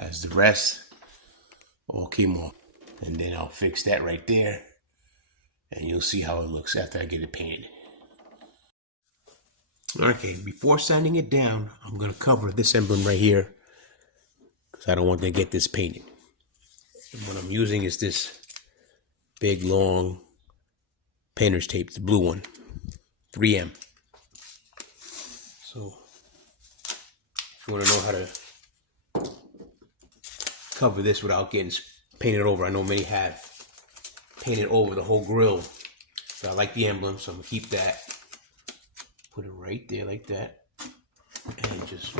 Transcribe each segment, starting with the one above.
as the rest all came off. And then I'll fix that right there, and you'll see how it looks after I get it painted. Okay, before sanding it down, I'm going to cover this emblem right here because I don't want to get this painted. And what I'm using is this big, long painter's tape, the blue one, 3M. So, if you want to know how to cover this without getting painted over, I know many have painted over the whole grill. So I like the emblem, so I'm going to keep that. Put it right there like that. And just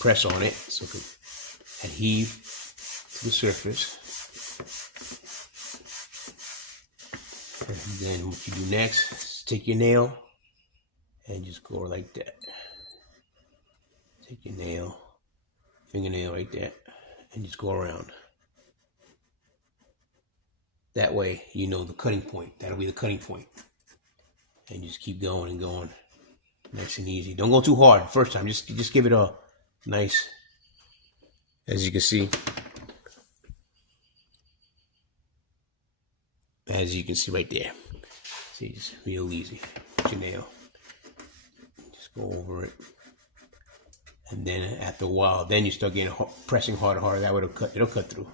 press on it so it can adhere to the surface. And then what you do next is take your nail and just go like that. Take your nail, fingernail right there, and just go around. That way, you know the cutting point. That'll be the cutting point. And just keep going and going. Nice and easy. Don't go too hard first time. Just give it a nice, as you can see. As you can see right there. See, it's real easy. Put your nail. Just go over it. And then after a while, then you start getting pressing harder, harder. That way it'll cut through.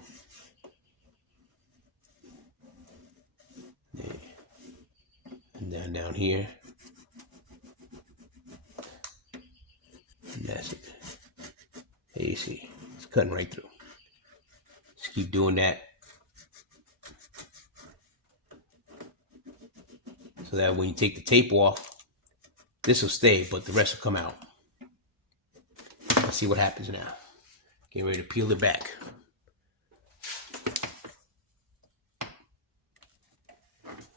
There. And then down here. And that's it. There you see. It's cutting right through. Just keep doing that. So that when you take the tape off, this will stay, but the rest will come out. Let's see what happens now. Getting ready to peel it back.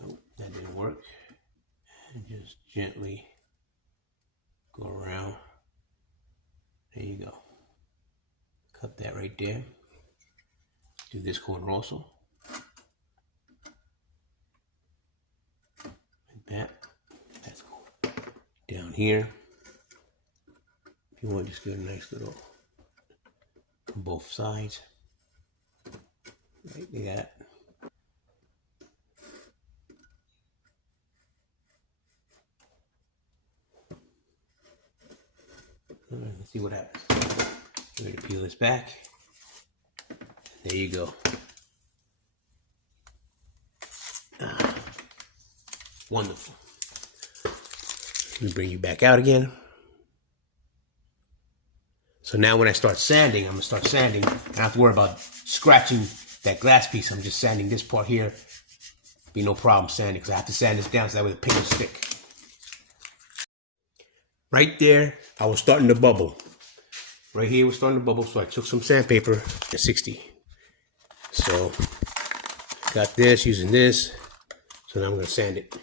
Oh, that didn't work. And just gently go around. There you go. Cut that right there. Do this corner also. Like that. That's cool. Down here. You want to just get a nice little on both sides. Right, like that. Alright, let's see what happens. I'm going to peel this back. There you go. Wonderful. Let me bring you back out again. So now when I start sanding, I'm going to start sanding. I don't have to worry about scratching that glass piece. I'm just sanding this part here. Be no problem sanding because I have to sand this down so that way the paint will stick. Right there, I was starting to bubble. Right here was starting to bubble, so I took some sandpaper at 60. So, got this, using this. So now I'm going to sand it. And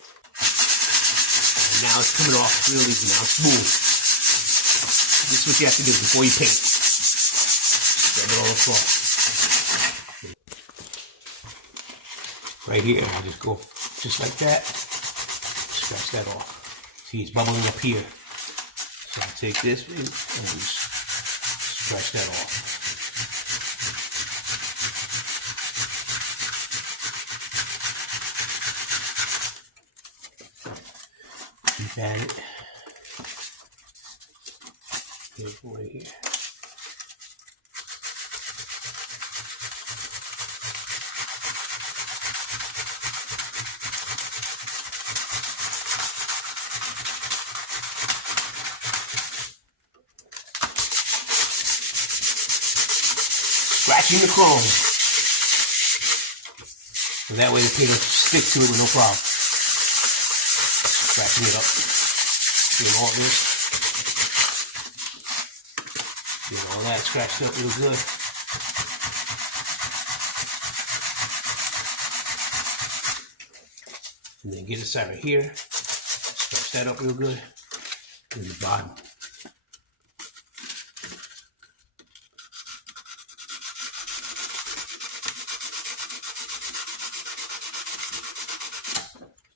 now it's coming off real easy now, smooth. This is what you have to do before you paint. Spread it all across. Right here, I just go just like that. Scratch that off. See, it's bubbling up here. So I take this and just scratch that off. Keep at it. Right here. Scratching the chrome. So that way the paint will stick to it with no problem. Scratching it up. Doing all this. Get all that scratched up real good. And then get this side right here. Scratch that up real good. And the bottom.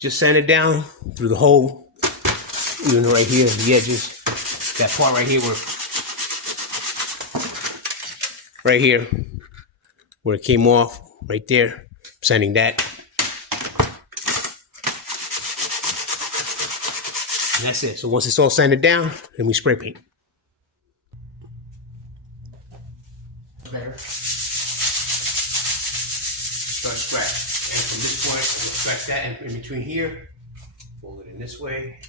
Just sand it down through the hole. Even right here, the edges. That part right here where right here where it came off, right there. I'm sanding that. And that's it. So once it's all sanded down, then we spray paint. Better. Start scratch. And from this point, we'll scratch that in between here. Fold it in this way.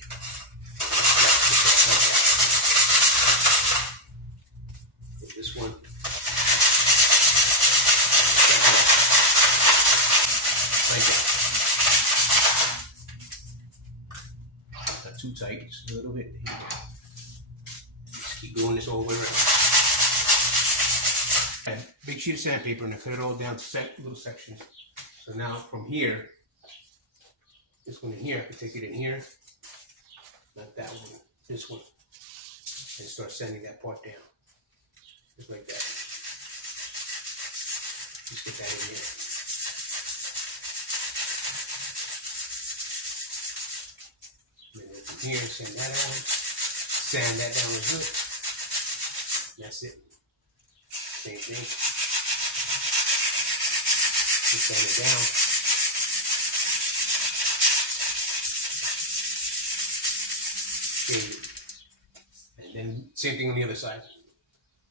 Get this one. Like that. Not too tight, just a little bit. Just keep going this all the way around. I have a big sheet of sandpaper and I cut it all down to little sections. So now from here, this one in here, I can take it in here, not that one, this one, and start sanding that part down. Just like that. Just get that in here. And then from here, sand that out. Sand that down real good. That's it. Same thing. Just sand it down. And then same thing on the other side.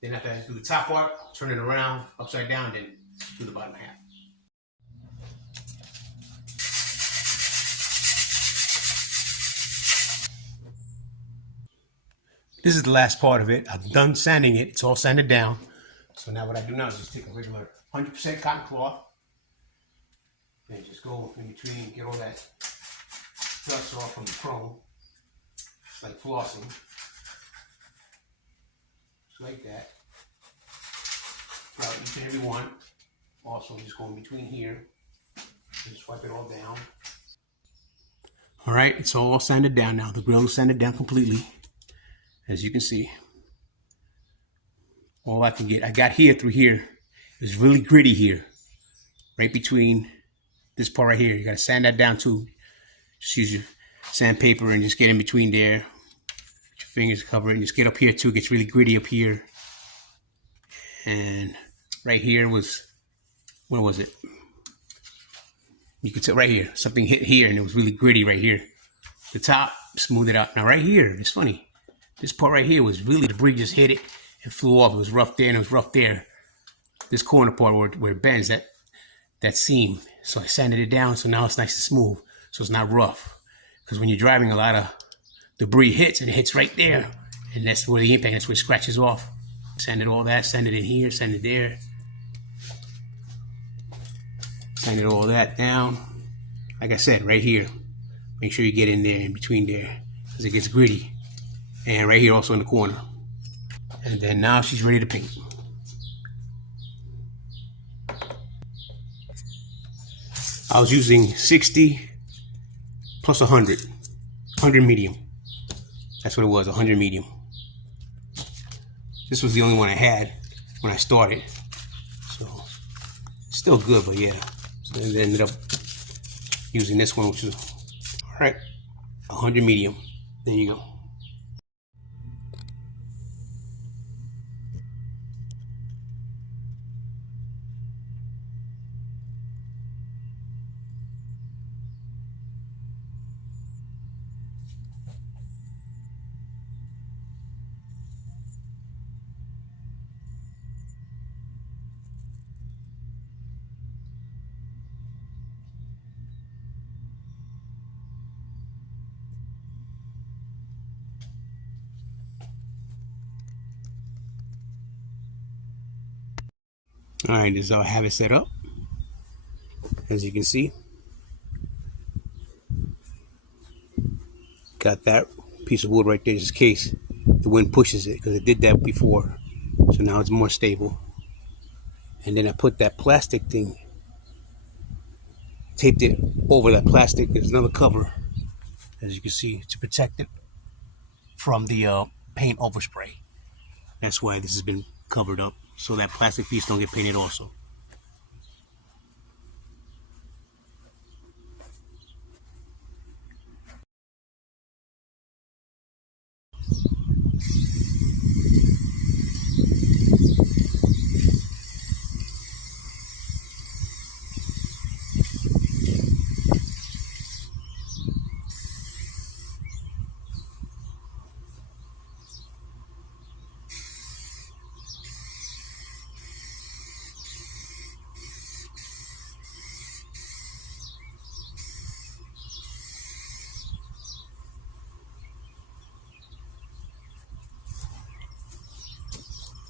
Then after I do the top part, turn it around, upside down, then do the bottom half. This is the last part of it. I'm done sanding it. It's all sanded down. So now what I do now is just take a regular 100% cotton cloth and just go in between, get all that dust off from the chrome. It's like flossing. Just like that. Throughout each and every one. Also just go in between here. Just wipe it all down. Alright, it's all sanded down now. The grill is sanded down completely. As you can see, all I can get, I got here through here. It was really gritty here, right between this part right here. You got to sand that down too. Just use your sandpaper and just get in between there. Put your fingers cover it and just get up here too. It gets really gritty up here. And right here was, where was it? You could tell right here, something hit here and it was really gritty right here. The top, smooth it out. Now right here, it's funny. This part right here was really, debris just hit it and flew off. It was rough there and it was rough there. This corner part where it bends, that seam. So I sanded it down so now it's nice and smooth. So it's not rough. Because when you're driving, a lot of debris hits and it hits right there. And that's where the impact, that's where it scratches off. Sanded all that, sanded it here, sanded there. Sanded all that down. Like I said, right here. Make sure you get in there, in between there. Because it gets gritty. And right here also in the corner. And then now she's ready to paint. I was using 60 plus 100. 100 medium. That's what it was, 100 medium. This was the only one I had when I started. So, still good, but yeah. So I ended up using this one, which is, alright, 100 medium. There you go. Alright, this is how I have it set up. As you can see, got that piece of wood right there just in case the wind pushes it, because it did that before. So now it's more stable. And then I put that plastic thing, taped it over that plastic. There's another cover, as you can see, to protect it from the paint overspray. That's why this has been covered up, so that plastic piece don't get painted also.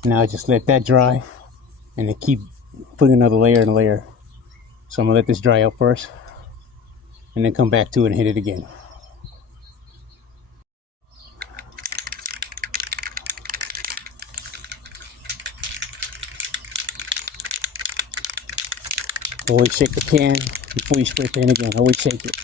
Now I just let that dry and then keep putting another layer and layer. So I'm gonna let this dry out first and then come back to it and hit it again. Always shake the can before you spray paint again. Always shake it.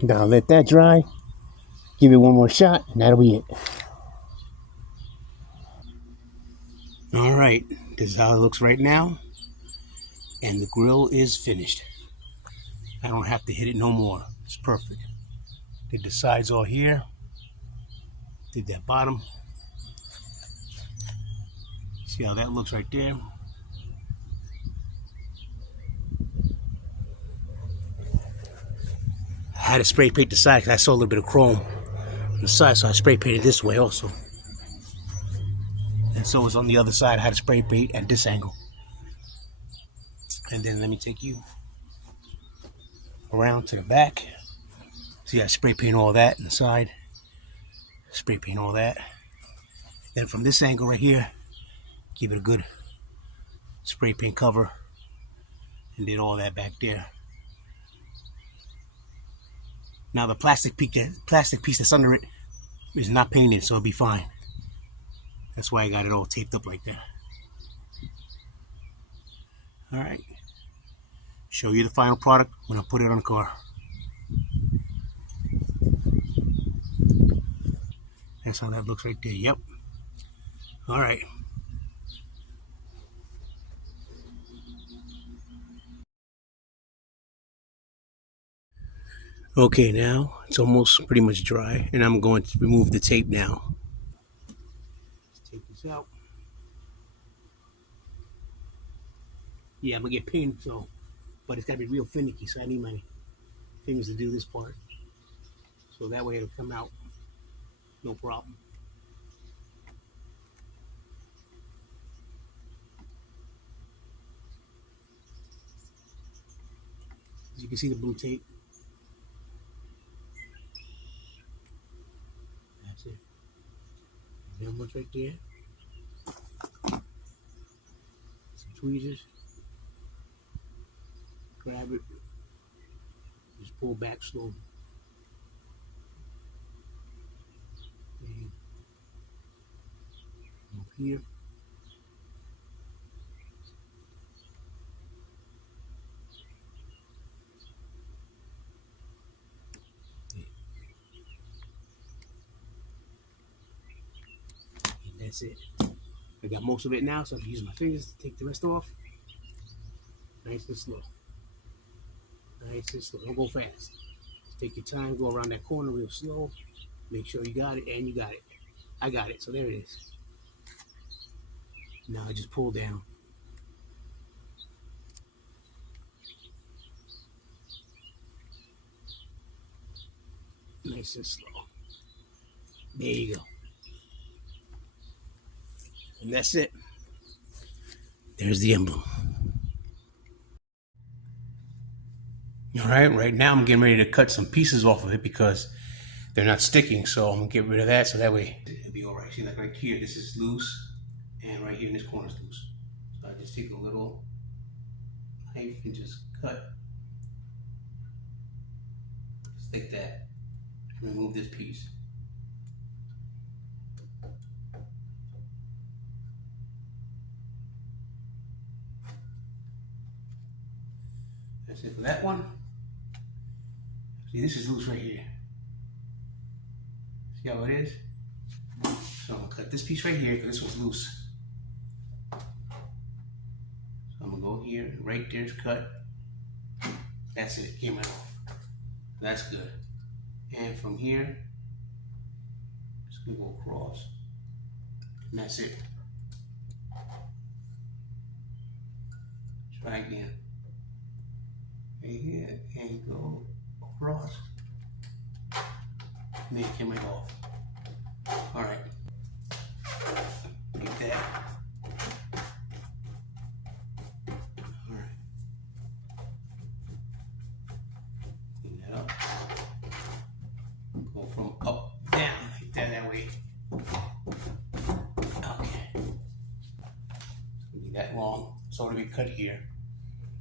Now let that dry. Give it one more shot and that'll be it. All right, this is how it looks right now. And the grill is finished. I don't have to hit it no more. It's perfect. Did the sides all here. Did that bottom. See how that looks right there? I had to spray paint the side because I saw a little bit of chrome on the side, so I spray painted this way also. And so it's on the other side. I had to spray paint at this angle. And then let me take you around to the back. See, I spray paint all that inside. Spray paint all that. Then from this angle right here, give it a good spray paint cover. And did all that back there. Now the plastic piece that's under it is not painted, so it'll be fine. That's why I got it all taped up like that. All right. Show you the final product when I put it on the car. That's how that looks right there. Yep. All right. Okay, now it's almost pretty much dry, and I'm going to remove the tape now. Let's take this out. Yeah, I'm gonna get pinned, so, but it's gotta be real finicky, so I need my fingers to do this part. So that way it'll come out, no problem. As you can see the blue tape. That's it. That much right there. Some tweezers. Grab it. Just pull back slowly. And up here. And that's it. I got most of it now, so I can use my fingers to take the rest off. Nice and slow. Nice and slow. Don't go fast. Just take your time, go around that corner real slow. Make sure you got it, and you got it. I got it, so there it is. Now I just pull down. Nice and slow. There you go. And that's it. There's the emblem. All right, right now I'm getting ready to cut some pieces off of it because they're not sticking. So I'm gonna get rid of that so that way it'll be all right. See, like right here, this is loose, and right here in this corner is loose. So I just take a little knife and just cut, just like that, and remove this piece. That's it for that one. See, this is loose right here. See how it is? So I'm gonna cut this piece right here because this one's loose. So I'm gonna go here, right there's cut. That's it, came right off. That's good. And from here, just gonna go across. And that's it. Try again. Right here, and go across. And then it came right off. Alright. Like that. Alright. Clean that up. Go from up down like that way. Okay. It's gonna be that long. So I'm gonna be cut here.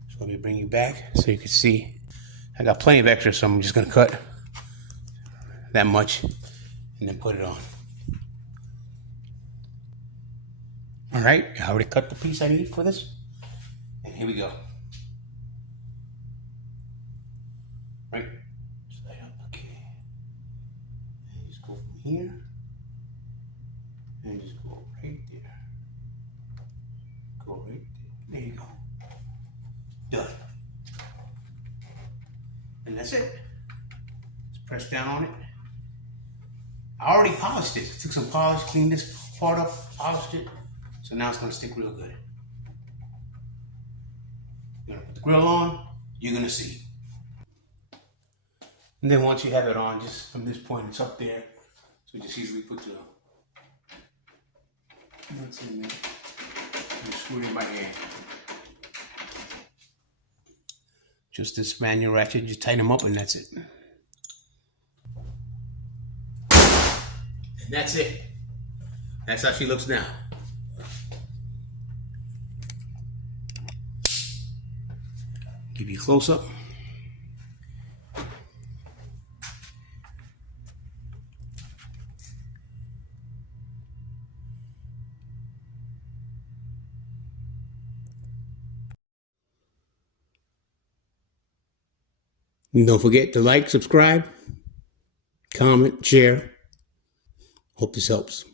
So let me bring you back so you can see. I got plenty of extra, so I'm just gonna cut that much and then put it on. All right, I already cut the piece I need for this. And here we go. Right, slide up, okay. And just go from here. And just go right there. Go right there. There you go. Done. And that's it. Just press down on it. I already polished it. Took some polish, cleaned this part up, polished it. So now it's gonna stick real good. You're gonna put the grill on, you're gonna see. And then once you have it on, just from this point, it's up there. So just easily put the nuts in there. And screw it in by hand. Just this manual ratchet, just tighten them up and that's it. And that's it. That's how she looks now. Give you a close up. And don't forget to like, subscribe, comment, share. Hope this helps.